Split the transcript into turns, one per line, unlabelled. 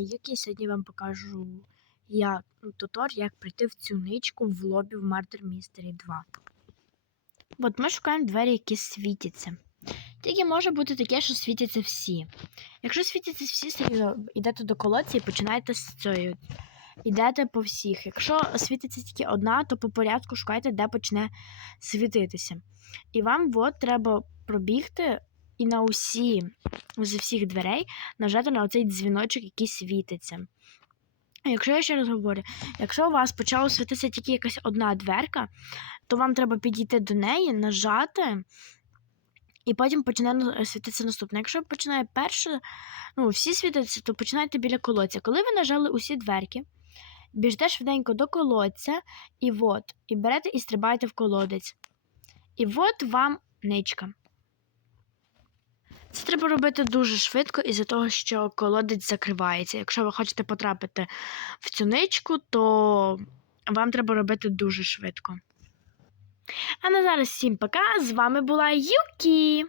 Юкі, сьогодні вам покажу як, ну, тутор, як прийти в цю ничку в лобі в Murder Mystery 2. От ми шукаємо двері, які світяться. Тільки може бути таке, що світяться всі. Якщо світяться всі, серйозно, йдете до колодці і починаєте з цією. Йдете по всіх. Якщо світиться тільки одна, то по порядку шукайте, де почне світитися. І вам от треба пробігти і на усі з всіх дверей нажати на оцей дзвіночок, який світиться. Якщо я ще раз говорю, якщо у вас почала світитися тільки якась одна дверка, то вам треба підійти до неї, нажати, і потім почне світитися наступне. Якщо починає перше, ну, всі світитися, то починайте біля колодця. Коли ви нажали усі дверки, біжте швиденько до колодця, і от, і берете і стрибаєте в колодець. І от вам ничка. Це треба робити дуже швидко із-за того, що колодець закривається. Якщо ви хочете потрапити в цю ничку, то вам треба робити дуже швидко. А на зараз всім пока. З вами була Юкі.